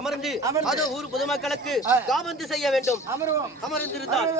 அமர்ந்து அது ஊர் பொதுமக்களுக்கு காபந்து செய்ய வேண்டும். அமர்ந்திருந்தால்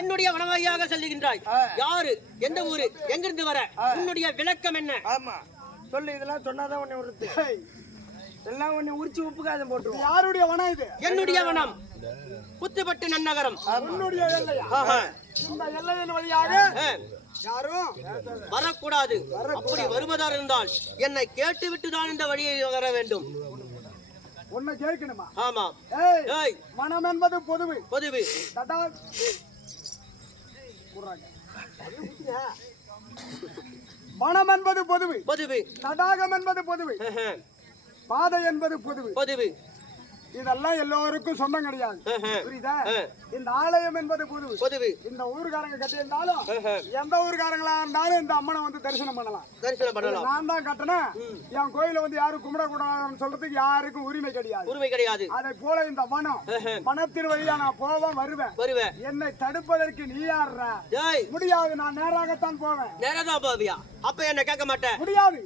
என்னுடைய வனவாயாக செல்லுகின்றாய். யாரு, எந்த ஊரு, எங்கிருந்து வர, உன்னுடைய விளக்கம் என்ன? ஆமா சொல்லு. இதெல்லாம் சொன்னாதான் உன்னை உறுத்து. எல்லாம் உன்னை உரிச்சு உப்புக்காத போட்டுருவோம். யாருடைய வனம் இது? என்னுடைய வனம் புத்துப்பட்டு நன்னகரம். உன்னுடைய எல்லையா? இந்த எல்லையின் வழியாக யாரும் வரக்கூடாது. அப்படி வருவதாக இருந்தால் என்னை கேட்டுவிட்டு தான் இந்த வழியை வர வேண்டும். உன்னை கேட்கணுமா? ஆமா. மனம் என்பது பொதுவு. பொதுவு. மனம் என்பது பொதுவு. பொதுவு. தடாகம் என்பது பொதுவு. பாதை என்பது பொதுவு. பொதுவு. இதெல்லாம் எல்லோருக்கும் சொந்தம் கிடையாது. புரியுதா? இந்த ஆலயம் என்பது பொதுவு. பொதுவு. இந்த ஊர்காரங்க கட்டி இருந்தாலும் எந்த ஊர்காரங்களா இருந்தாலும் இந்த அம்மனை வந்து தரிசனம் பண்ணலாம். தரிசனம் பண்ணலாம். நான் தான் கட்டினேன். என் கோயில வந்து யாரும் கும்பிடக்கூடாதுன்னு சொல்றதுக்கு யாருக்கும் உரிமை கிடையாது. உரிமை கிடையாது. அதை போல இந்த வனம், வனத்தின் வழியா நான் போவேன் வருவேன். என்னை தடுப்பதற்கு நீ யாருடா? முடியாது. நான் நேராகத்தான் போவேன். நேராதான் போவியா? அப்ப என்ன கேட்க மாட்டேன். முடியாது.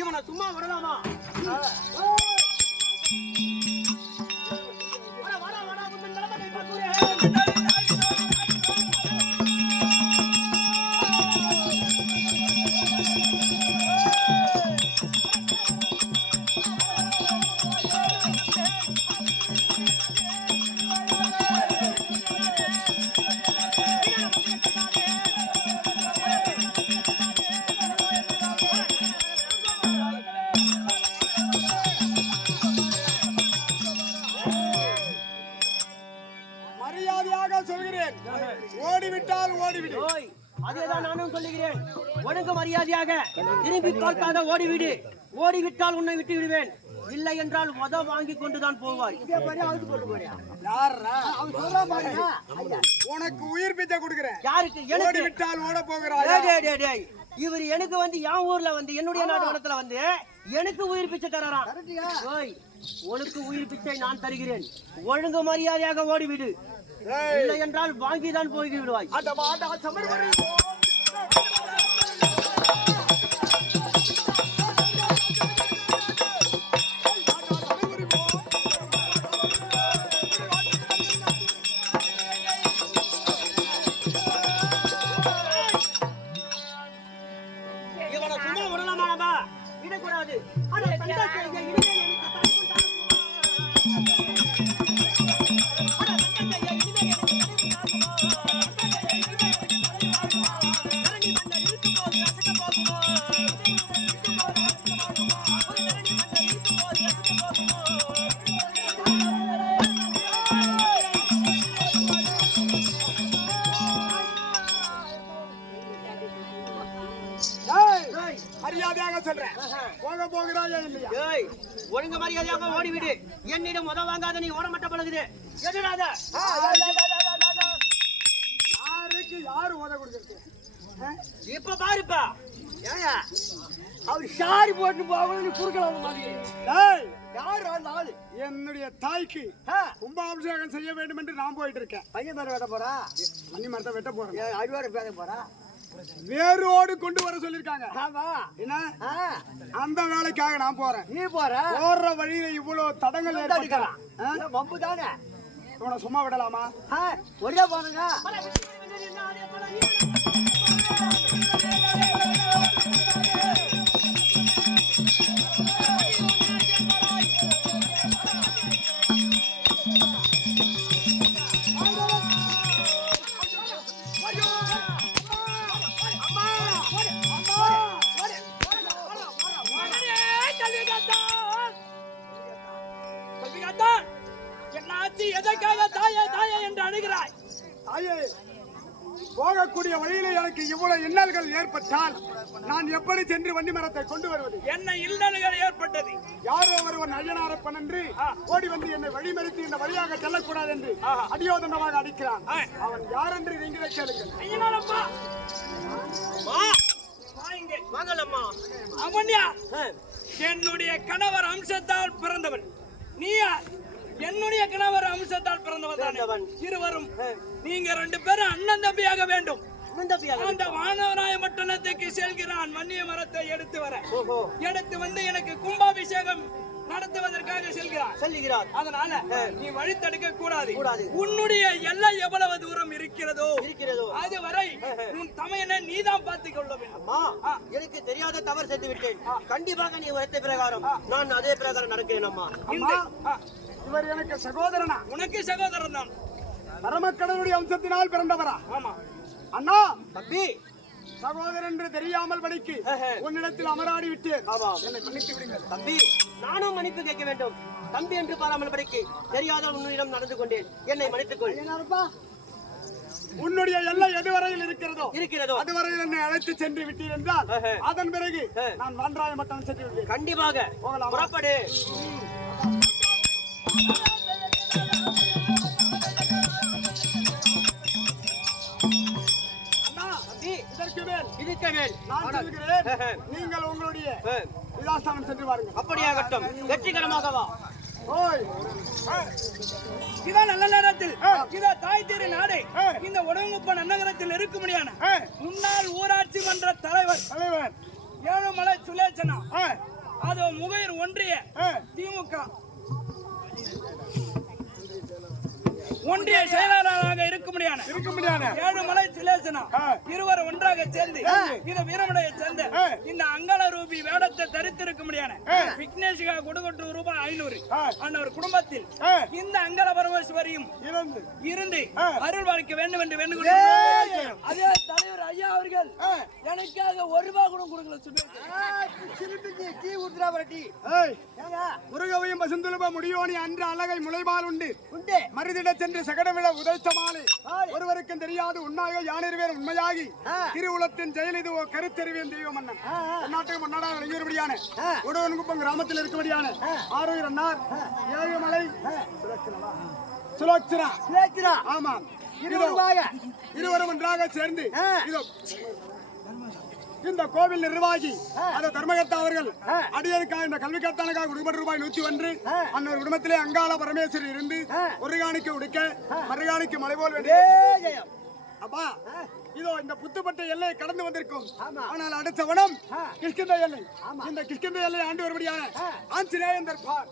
இவனை சும்மா விடலாமா? அதேதான் நானும் சொல்லுகிறேன். உனக்கு மரியாதையாக திரும்பி பார்க்காத ஓடிவிடு. ஓடிவிட்டால் உன்னை விட்டு விடுவேன். இல்லை என்றால் உத வாங்கி கொண்டுதான் போவாய். உனக்கு உயிர் பிச்சை கொடுக்கிறேன். யாருக்கு? ஓடிவிட்டால் ஓட போகிறாய். இவர் எனக்கு வந்து என் ஊர்ல வந்து என்னுடைய நாட்டு வனத்துல வந்து எனக்கு உயிர் பிச்சை தரான். உனக்கு உயிர் பிச்சை நான் தருகிறேன். ஒழுங்கு மரியாதையாக ஓடிவிடு. இல்லை என்றால் வாங்கிதான் போய் விடுவாய். இவனை சும்மா விடலாமா? விடக்கூடாது. மரியாதையாக சொல்றேன். போக போகிறாயா இல்லையா? ஒழுங்கு மரியாதையாக ஓடிவிடு. என்னிடம் உத வாங்காத நீ ஓட மட்டும் பழகுது. யாருக்கு யாரு உத கொடுக்கறது? இப்ப பாருப்பா. அவர் சாரி போட்டு போகணும் குறுக்கலாம். என்னுடைய தாய்க்கு கும்பாபிஷேகம் செய்ய வேண்டும் என்று நான் போயிட்டு இருக்கேன். பையன் மரம் வெட்ட போறா? மணி மரத்தை வெட்ட போறேன். அடிவாட பேச போறா? வேரோடு கொண்டு வர சொல்லிருக்காங்க. என்ன அந்த வேலைக்காக நான் போறேன். நீ போற? போற வழியில இவ்வளவு தடங்கள் ஏற்படுத்தலாம். வம்பு தானே. உன சும்மா விடலாமா? ஒரே போனுங்க. இவ்வளவு இன்னல்கள் ஏற்பட்டால் நான் எப்படி சென்று வண்டி மரத்தை கொண்டு வருவது? என்ன இல்லல்கள் ஏற்பட்டது? யாரோ ஒருவன் ஐயனாரப்பன் என்று ஓடி வந்து என்னை வழிமறித்து இந்த வழியாக செல்லக்கூடாது என்று அடியோதண்டமாக அடிக்கிறான். அவன் யார் என்று நீங்களே கேளுங்கள். ஐயனாரப்பா அவன்யா என்னுடைய கணவர் அம்சத்தால் பிறந்தவன். நீ யார்? என்னுடைய கணவர் அம்சத்தால் பிறந்தவன். இருவரும் நீங்க 2 பேரும் அண்ணன் தம்பியாக வேண்டும். அந்த வானவராய மட்டணத்துக்கு செல்கிறான். மன்னிய மரத்தை எடுத்து வர எடுத்து வந்து எனக்கு கும்பாபிஷேகம் நடத்துவதற்காக செல்கிறார். அதனால நீ வழி தடுக்க கூடாது. உன்னுடைய எல்லை எவ்வளவு தூரம் இருக்கிறதோ அதுவரை உன் தமையனை நீதான் பார்த்துக் கொள்ள வேண்டும். எனக்கு தெரியாத தவறு செய்து விட்டேன். கண்டிப்பாக நீ உரைத்த பிரகாரம் நான் அதே பிரகாரம் நடக்கிறேன். அம்மா இவர் எனக்கு சகோதரனா? உனக்கு சகோதரன் தான். பரமக்கடவுளுடைய அம்சத்தினால் பிறந்தவரா? ஆமா அண்ணா தம்பி சகோதரன் என்று தெரியாமல் படிக்கு உன்னிடத்தில் அமராடி விட்டேன். என்னை மன்னித்து விடுங்கள் தம்பி. நானும் மன்னிப்பு கேட்க வேண்டும். தம்பி என்று பாராமல் படிக்கு தெரியாத உன்னிடம் நடந்து கொண்டேன். என்னை மன்னித்துக் கொள். உன்னுடைய எல்லை எதுவரையில் இருக்கிறதோ அதுவரையில் என்னை அழைத்து சென்று விட்டீர் என்றால் அதன் பிறகு நான் வான்ராய மட்டம் சென்று விடுவேன். கண்டிப்பாக புறப்படு. நீங்கள் உங்களுடைய விலாசம் சென்று வாருங்கள். அப்படியாகட்டும். வெற்றிகரமாக வா. இதான் நல்ல நேரத்தில் இதா தாய் திரு நாடு இந்த உடங்குப்ப நன்னகரத்தில் இருக்கும்படியான முன்னாள் ஊராட்சி மன்ற தலைவர் ஏழுமலை சுலேச்சனா அதோ முகையர் ஒன்றிய திமுக ஒன்றிய செயலாளராக இருக்கும்படியான ஏழுமலை சுலேசனா இருவர் ஒன்றாக சேர்ந்து இந்த வீரமடைய சேர்ந்த இந்த அங்காள ரூபி வேடத்தை தரித்திருக்கும்படியான விக்னேஷிகா கொடுக்கட்டு ரூபாய் 500 அன்னவர் குடும்பத்தில் இந்த அங்காள பரமேஸ்வரியும் இருந்து அருள் வாழ்க்க வேண்டும் என்று வேண்டுகிறேன். அதே தலைவர் ஐயா அவர்கள் எனக்காக ₹1 கூட கொடுக்கல முருகவையும் பசுந்துலப முடியோனி அன்று அழகை முளைபால் உண்டு மருதிட சென்று சகடவிட உதைத்த மாலை ஒருவருக்கும் தெரியாது உண்ணாக யானிருவேன் உண்மையாகி திருவுலத்தின் ஜெயில் இது கருத்தறிவேன் தெய்வ மன்னன் நாட்டுக்கு மன்னாடாக விளங்கியபடியான உடவன்குப்பம் கிராமத்தில் இருக்கபடியான ஆரோக்கிய அண்ணார் ஏழுமலை சுலோச்சனா. ஆமாம், இருவரும் ஒன்றாக சேர்ந்து இந்த கோவில் நிர்வாகி அந்த தர்மகர்த்தா அவர்கள் அடியனுக்காக இந்த கல்வி கட்டானுக்காக கொடுக்கப்பட்ட ₹101 அன்னொரு குடும்பத்திலே அங்காள பரமேஸ்வரி இருந்து ஒரு காணிக்கு உடுக்க மறுகாணிக்கு மலை போல் வேண்டிய அப்பா இதோ இந்த புத்துப்பட்ட எல்லையை கடந்து வந்திருக்கும். ஆனால் அடுத்த வனம் கிஷ்கிந்த எல்லை. இந்த கிஷ்கிந்த எல்லை ஆண்டு வரும்படியான ஆஞ்சநேயன் தர்பார்.